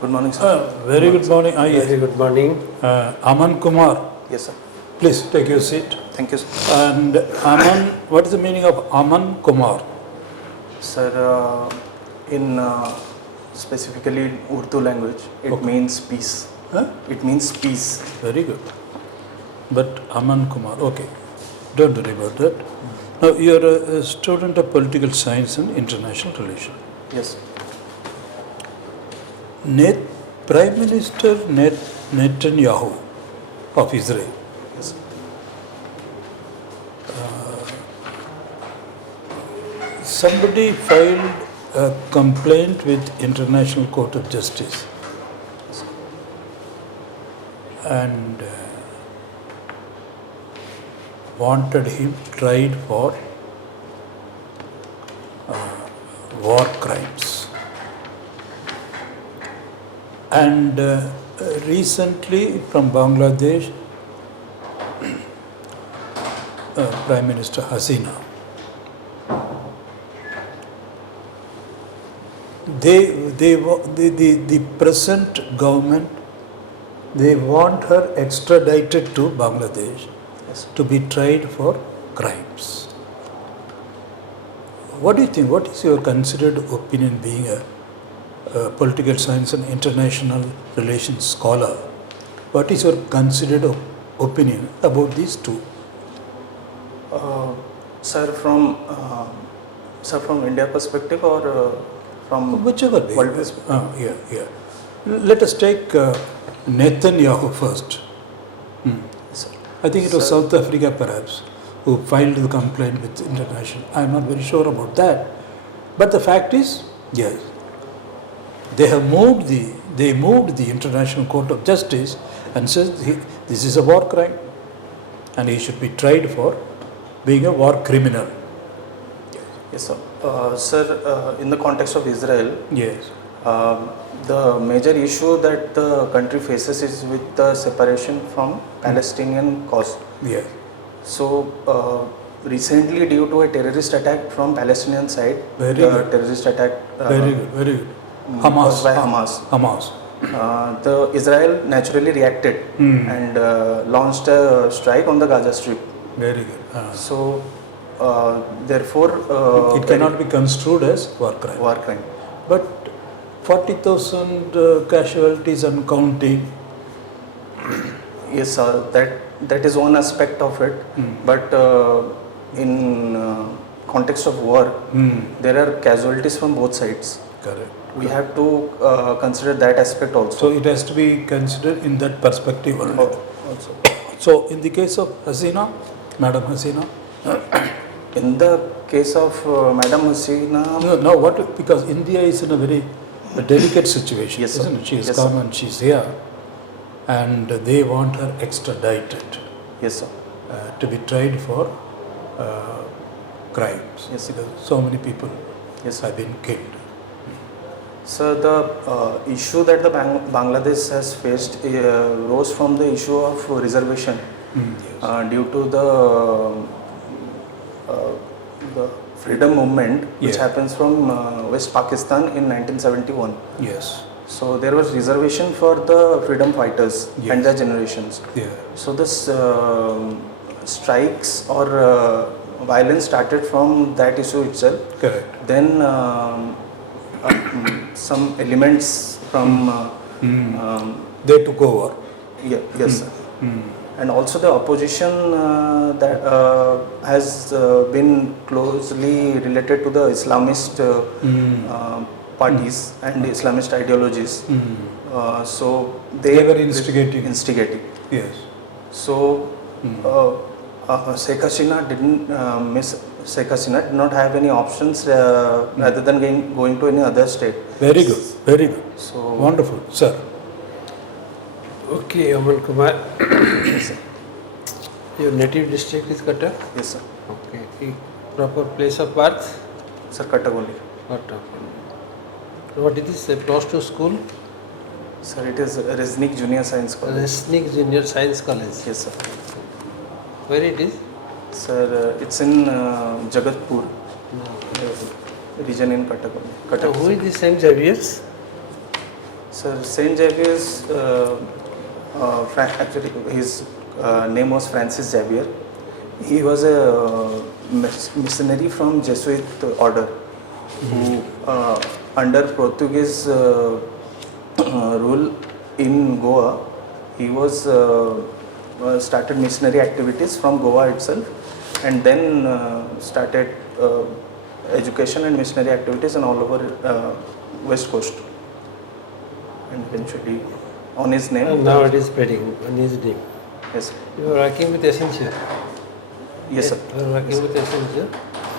Good morning, sir. Very good morning. Very good morning. Aman Kumar, Yes, sir. please take your seat. Thank you, sir. And Aman, what is the meaning of Aman Kumar? Sir, in specifically in Urdu language, it means peace. Huh? It means peace. Very good. But Aman Kumar, okay. Don't worry about that. Now, you are a student of political science and international relations. Yes. Prime Minister Netanyahu of Israel Yes. somebody filed a complaint with International Court of Justice and wanted him tried for war crimes. And recently from Bangladesh, Prime Minister Hasina, the present government, they want her extradited to Bangladesh to be tried for crimes. What do you think? What is your considered opinion, being a political science and international relations scholar? What is your considered opinion about these two? Sir, from India perspective or from Whichever way. world perspective? Yeah. Let us take Netanyahu first. Sir. I think it was Sir. South Africa perhaps who filed the complaint with international. I am not very sure about that. But the fact is, yes, they moved the International Court of Justice and says this is a war crime and he should be tried for being a war criminal. Yes, sir. Sir, in the context of Israel, Yes. the major issue that the country faces is with the separation from Palestinian cause. Yes. So, recently, due to a terrorist attack from Palestinian side, Very good. terrorist attack Very good. caused by Hamas. Hamas. The Israel naturally reacted and launched a strike on the Gaza Strip. Very good. So, therefore, It cannot be construed as war crime. war crime. But 40,000 casualties and counting. Yes, sir. That is one aspect of it. But in context of war, there are casualties from both sides. Correct. We have to consider that aspect also. So it has to be considered in that perspective only. Also. So in the case of Hasina, Madam Hasina, In the case of Madam Hasina, no, what, because India is in a very delicate situation, Yes, sir. isn't it? She has Yes, come sir. and she's here, and they want her extradited yes, sir. to be tried for crimes. Yes, sir. Because so many people Yes, sir. have been killed. So the issue that the Bangladesh has faced rose from the issue of reservation Yes. due to the freedom movement which Yeah. happens from West Pakistan in 1971. Yes. So there was reservation for the freedom fighters Yes. and their generations. Yeah. So this strikes or violence started from that issue itself. Correct. Then some elements from They took over. yes, sir. And also the opposition that has been closely related to the Islamist parties and Islamist ideologies. So They were instigating. Yes. So Sheikh Hasina Sheikh Hasina did not have any options rather than going to any other state. Very good. Very good. So Wonderful, sir. Okay, Aman Kumar. Your native district is Cuttack? yes, sir. Okay. Proper place of birth? Sir, Cuttack only. Cuttack. What is this? A plus 2 school? Sir, it is Resnick Junior Science College. Resnick Junior Science College. Yes, sir. Where it is? Sir, it's in Jagatpur region in Cuttack only. So Cuttack. who is this St. Xavier's? Sir, Saint Xavier's, actually his name was Francis Xavier. He was a missionary from Jesuit order who under Portuguese rule in Goa, he was started missionary activities from Goa itself, and then started education and missionary activities and all over West Coast, and eventually on his name. And now it is spreading on his name. Yes, You are working with Essential. yes, sir. You are working with Essential.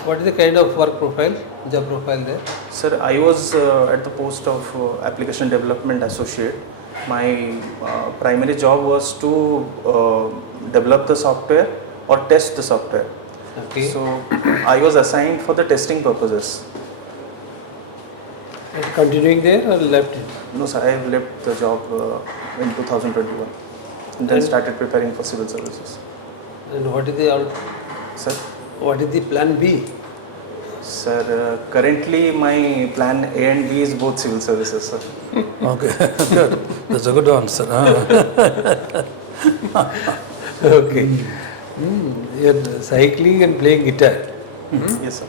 What is the kind of work profile, job profile there? Sir, I was at the post of application development associate. My primary job was to develop the software or test the software. Okay. So I was assigned for the testing purposes. And continuing there or left it? No, sir, I have left the job in 2021 and then And- started preparing for civil services. And what is the Sir, what is the plan B? sir, currently my plan A and B is both civil services, sir. Okay, good. That's a good answer. Okay. You are cycling and playing guitar. Yes, sir.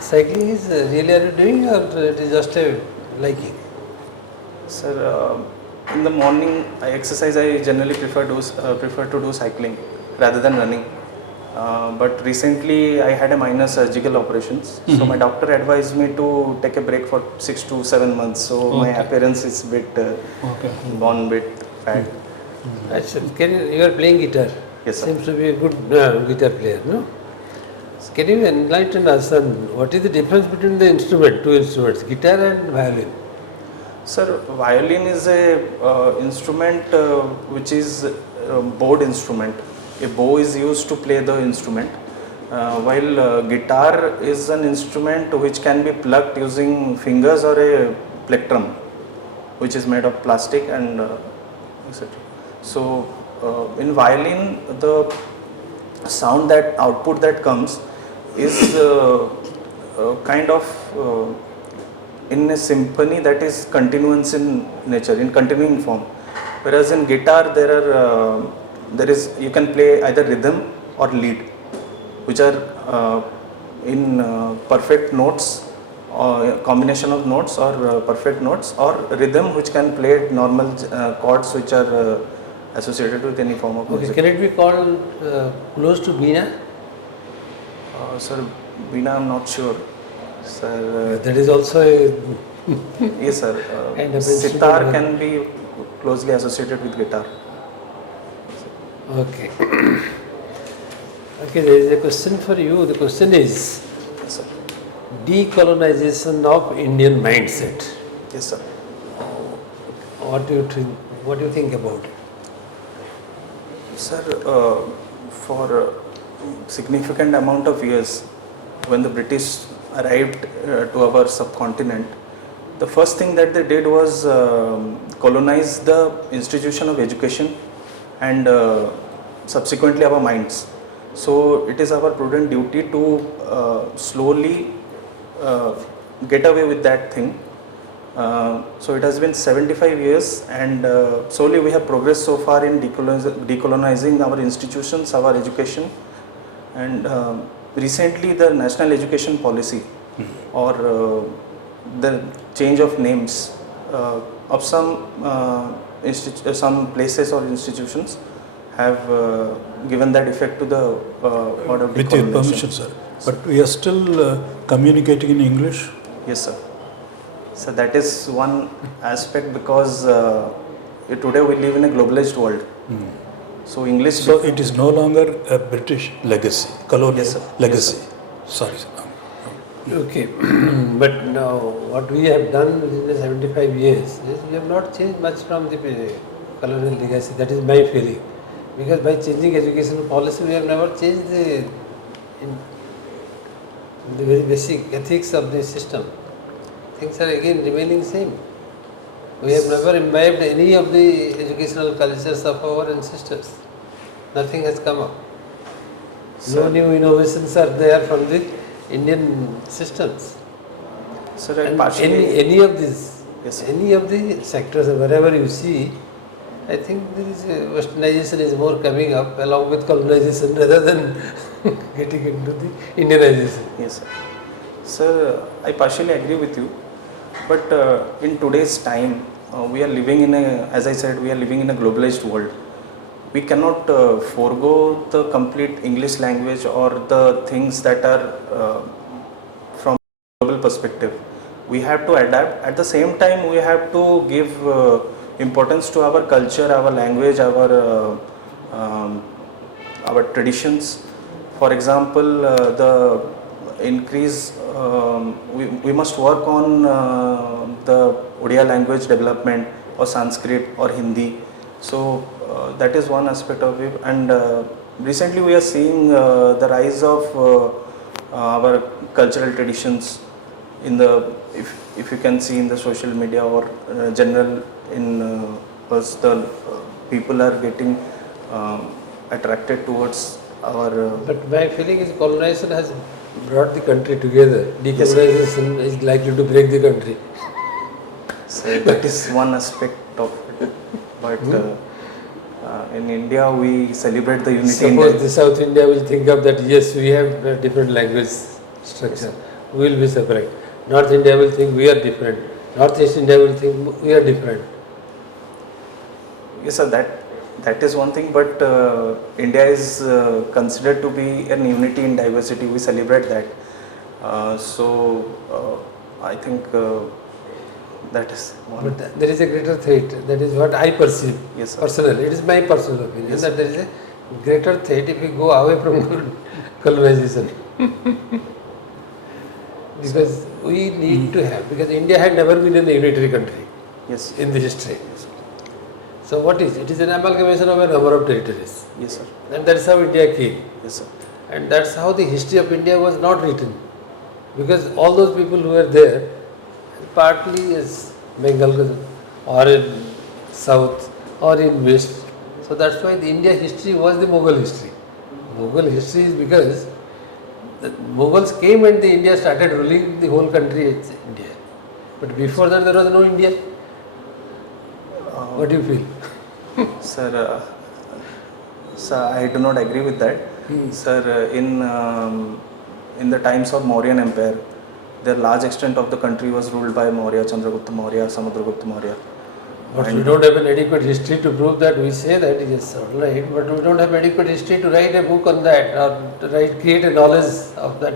Cycling is really are you doing or it is just a liking? Sir, in the morning I exercise. I generally prefer to do cycling rather than running. But recently I had a minor surgical operations, so my doctor advised me to take a break for 6 to 7 months. So my appearance is bit born bit fat. You are playing guitar. Yes, sir. Seems to be a good guitar player, no? Can you enlighten us on what is the difference between the two instruments, guitar and violin? Sir, violin is a instrument which is a bowed instrument. A bow is used to play the instrument, while guitar is an instrument which can be plucked using fingers or a plectrum, which is made of plastic and etc. So, in violin, the sound output that comes is kind of in a symphony that is continuous in nature, in continuing form. Whereas in guitar, you can play either rhythm or lead, which are in perfect notes, or combination of notes or perfect notes, or rhythm which can play normal chords which are associated with any form of Okay, music. can it be called close to Veena? Sir, Veena, I'm not sure. Sir, That is also a yes, sir. Kind of Sitar instrument. can be closely associated with guitar. okay. Okay, there is a question for you. The question is Yes, sir. decolonization of Indian mindset. Yes, sir. What do you think? What do you think about it? Sir, for a significant amount of years, when the British arrived to our subcontinent, the first thing that they did was colonize the institution of education and subsequently our minds. So it is our prudent duty to slowly get away with that thing. So it has been 75 years, and slowly we have progressed so far in decolonizing our institutions, our education, and recently the national education policy or the change of names of some places or institutions have given that effect to the order of With your decolonization. permission, sir. But we are still communicating in English. Yes, sir. So that is one aspect, because today we live in a globalized world. So English. So it is no longer a British legacy, colonial Yes, sir. legacy. Sorry, sir. Okay, but now what we have done within the 75 years is we have not changed much from the colonial legacy. That is my feeling. Because by changing educational policy, we have never changed the very basic ethics of the system. Things are again remaining same. We have never imbibed any of the educational cultures of our ancestors. Nothing has come up. No new innovations are there from the Indian systems. Sir, I And partially. any of these Yes, sir. Any of the sectors, wherever you see, I think there is a westernization is more coming up along with colonization rather than getting into the Indianization. Yes, sir. Sir, I partially agree with you, but in today's time, we are living in a, as I said, we are living in a globalized world. We cannot forego the complete English language or the things that are from global perspective. We have to adapt. At the same time, we have to give importance to our culture, our language, our traditions. For example, the increase, we must work on the Odia language development or Sanskrit or Hindi. So that is one aspect of it. And recently we are seeing the rise of our cultural traditions in the, if you can see in the social media or general in the people are getting attracted towards our But my feeling is colonization has brought the country together. Decolonization is likely to break the country. so that is one aspect of it. But in India we celebrate the unity. Suppose the South India will think of that, yes, we have a different language structure, we will be separate. North India will think we are different. Northeast India will think we are different. Yes, sir, that is one thing, but India is considered to be an unity in diversity. We celebrate that. I think that is one. But there is a greater threat. That is what I perceive. Yes, sir. Personally, it is my personal opinion Yes, that there is a greater threat if we go away from colonization. Because we need to have, because India had never been a unitary country Yes, in the history. So what is it? It is an amalgamation of a number of territories. yes, sir. And that is how India came. Yes, sir. And that's how the history of India was not written. Because all those people who were there, partly is Bengal or in south or in west. So that's why the India history was the Mughal history. Mughal history is because the Mughals came and the India started ruling the whole country as India. But before that there was no India. What do you feel? Sir, I do not agree with that. Sir, in the times of Mauryan Empire, the large extent of the country was ruled by Maurya, Chandragupta Maurya, Samudragupta Maurya. But we don't have an adequate history to prove that. We say that, yes, all right, but we don't have adequate history to write a book on that or to create a knowledge of that.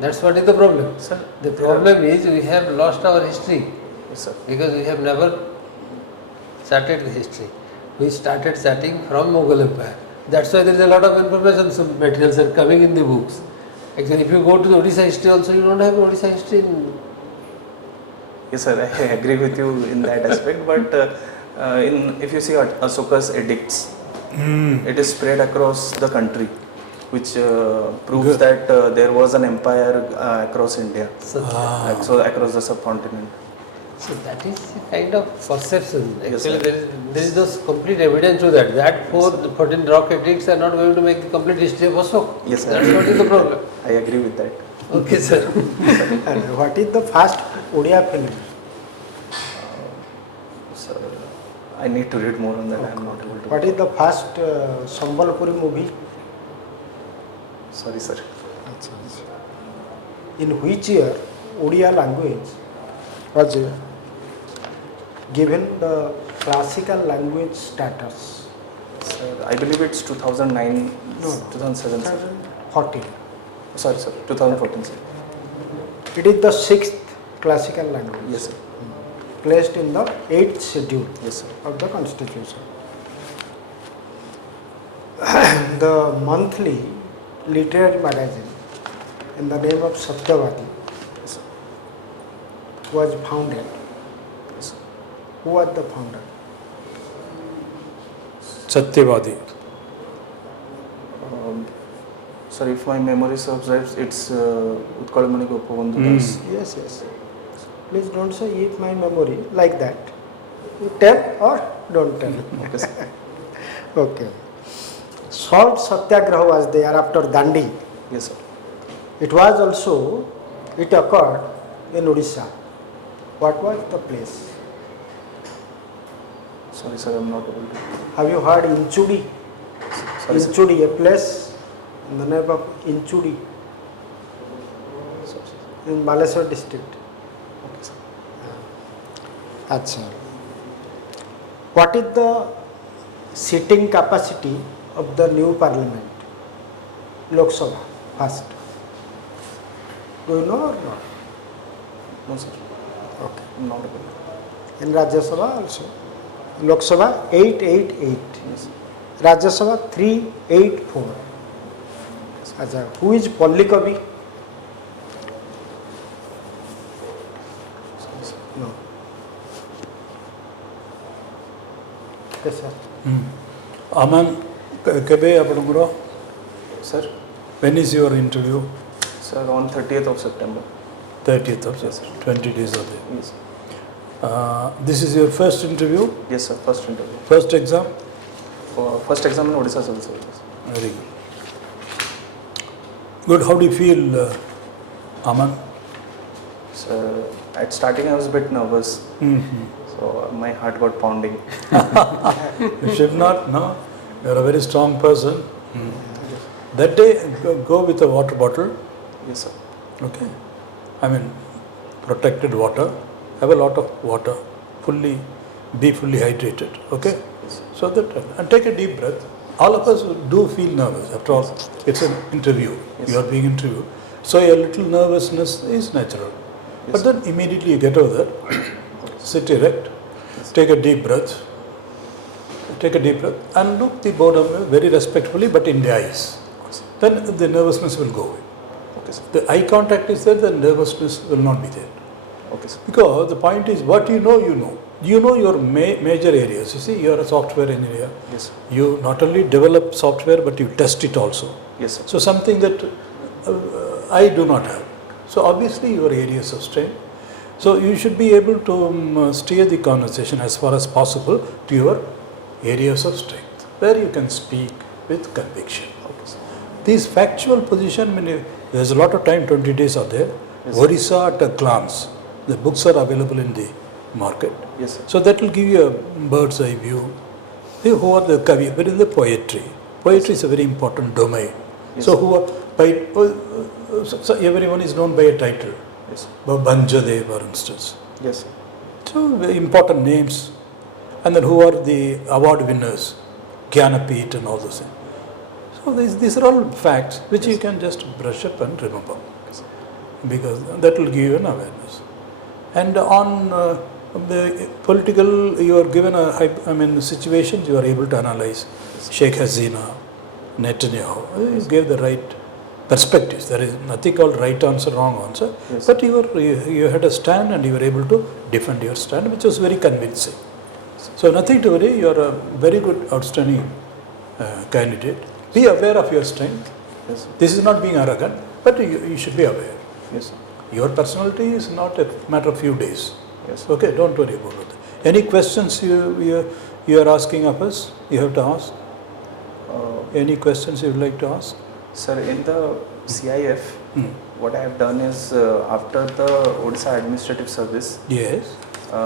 That's what is the problem. Sir, The problem is we have lost our history yes, sir. because we have never started the history. We started starting from Mughal Empire. That's why there is a lot of information, some materials are coming in the books. Actually, if you go to the Odisha history also, you don't have Odisha history in. Yes, sir, I agree with you in that aspect. But if you see Ashoka's edicts, it is spread across the country, which proves that there was an empire across India, so across the subcontinent. So that is a kind of perception. Yes, Actually, sir. there is no complete evidence to that. That 14 rock edicts are not going to make the complete history of Ashoka. Yes, sir. That's what is the problem. I agree with that. Okay, sir. And what is the first Odia film? Sir, I need to read more on that. I am not able to. What is the first Sambalpuri movie? Sorry, sir. In which year Odia language was given the classical language status? Sir, I believe it's 2009, No. 2007. Sir. 2014. Sorry, sir. 2014, sir. It is the sixth classical language. Yes, sir. Placed in the 8th schedule Yes, sir. of the constitution. The monthly literary magazine in the name of Satyavadi Yes, sir. was founded. Yes, sir. Who was the founder? Satyavadi. Sir, if my memory serves right, it's Utkalamani Gopavandhu Das. Yes, yes. Please don't say if my memory like that. You tell or don't tell. Okay, sir. Okay. Salt Satyagraha was there after Dandi. Yes, sir. It occurred in Odisha. What was the place? Sorry, sir, I'm not able to. Have you heard Inchudi? Sorry, sir. Inchudi, a place in the name of Inchudi Sorry, sir. in Baleswar district. Okay, sir. Acha. What is the seating capacity of the new parliament? Lok Sabha, first. Do you know or not? No, sir. Okay. I'm not able. In Rajya Sabha also. Lok Sabha 888. Yes. Rajya Sabha 384. Acha. Who is Palli Kavi? Sorry, sir. No. Yes, sir. Aman, kebe apadungro? Sir, When is your interview? sir, on 30th of September. 30th of Yes, sir. 20 days of it. Yes. This is your first interview, Yes, sir. First interview. first exam? For first exam in Odisha Civil Service. Very good. Good, how do you feel, Aman? So at starting I was a bit nervous. Mm-hmm. So my heart got pounding. You should not, no? You are a very strong person. That day, go with a water bottle, Yes, sir. okay? I mean, protected water. Have a lot of water. Be fully hydrated, okay? Yes. So that, and take a deep breath. All of us do feel nervous. After all, it's an interview. Yes. You are being interviewed. So a little nervousness is natural. Yes. But then immediately you get over that. Sit erect. Take a deep breath. Take a deep breath and look the board very respectfully, but in the eyes. Then the nervousness will go away. Okay, sir. The eye contact is there, the nervousness will not be there. Okay, sir. Because the point is, what you know, you know. You know your major areas. You see, you are a software engineer. Yes, sir. You not only develop software, but you test it also. Yes, sir. So something that I do not have. So obviously your areas of strength. So you should be able to steer the conversation as far as possible to your areas of strength, where you can speak with conviction. Okay, sir. These factual position, there's a lot of time, 20 days are there. Yes, sir. Odisha at a glance. The books are available in the market. Yes, sir. So that will give you a bird's eye view. Who are the kavi? But in the poetry. Poetry is a very important domain. Yes, So sir. who are so everyone is known by a title. Yes, sir. Banjadev, for instance. Yes, sir. So very important names. And then who are the award winners? Jnanapith and all those things. So these are all facts which you can just brush up and remember. Yes, sir. Because that will give you an awareness. And on the political, you are given situations you are able to analyze. Sheikh Hasina, Netanyahu, you gave the right perspectives. There is nothing called right answer, wrong answer. Yes. But you had a stand and you were able to defend your stand, which was very convincing. So nothing to worry, you are a very good, outstanding candidate. Be aware of your strength. Yes, sir. This is not being arrogant, but you should be aware. Yes, sir. Your personality is not a matter of few days. Yes, sir. Okay, don't worry about it. Any questions you are asking of us, you have to ask. Any questions you would like to ask? Sir, in the CIF, what I have done is after the Odisha Administrative Service, Yes.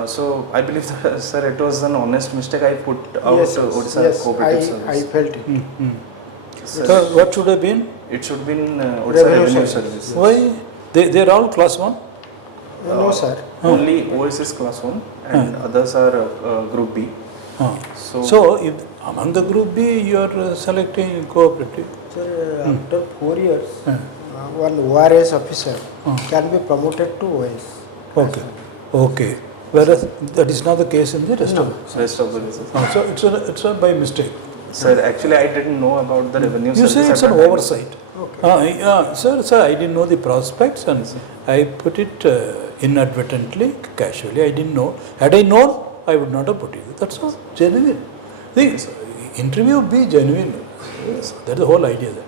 so I believe, that, sir, it was an honest mistake I put out Yes, Odisha yes, Cooperative I Service. felt it. Sir, So what should have been? it should be in Odisha Revenue Revenue Service. Service. Why? They are all class 1? No, sir. Only OAS is class 1 and others are group B. So if among the group B you are selecting cooperative. Sir, after 4 years, one ORS officer can be promoted to OS. Okay. Okay. Whereas that is not the case in the rest of it. Rest of the business. So it's not by mistake. Sir, actually I didn't know about the revenue You service. say it's at an that time. oversight. Sir, I didn't know the prospects and I put it inadvertently, casually. I didn't know. Had I known, I would not have put it. That's all. Genuine. The interview be genuine. That's the whole idea there.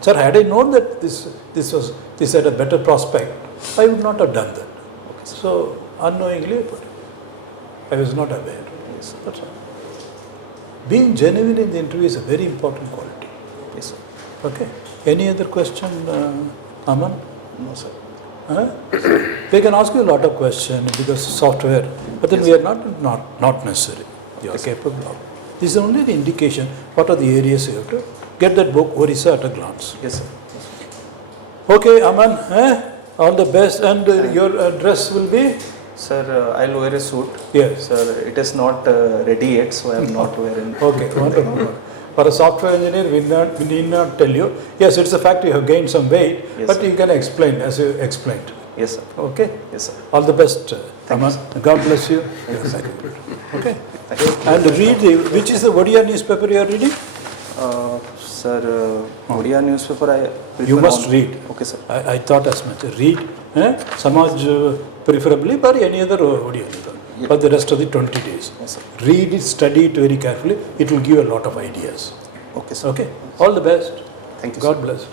Sir, had I known that this had a better prospect, I would not have done that. So unknowingly I put it. I was not aware. Yes, that's all. Being genuine in the interview is a very important quality. Yes, sir. Okay. Any other question, Aman? No, sir. Huh? They can ask you a lot of questions because software, but then we are not necessary. You are capable of. This is only the indication. What are the areas you have to get that book Odisha at a glance. Yes, sir. Okay, Aman, all the best, and your address will be. Sir, I'll wear a suit. Yes. Sir, it is not ready yet, so I am not wearing. Okay, wonderful. For a software engineer, we need not tell you. Yes, it's a fact you have gained some weight, Yes, but sir. you can explain as you explained. Yes, sir. Okay. Yes, sir. All the best, Thank you, Aman. God bless you. Yes, thank you. Okay. Thank you. And read which is the Odia newspaper you are reading? Sir, Odia newspaper I prefer. You must read. Okay, sir. I thought as much. Read Samaj preferably, but any other Odia paper for the rest of the 20 days. Yes, sir. Read it, study it very carefully. It will give a lot of ideas. Okay, sir. Okay. All the best. Thank you, God sir. bless.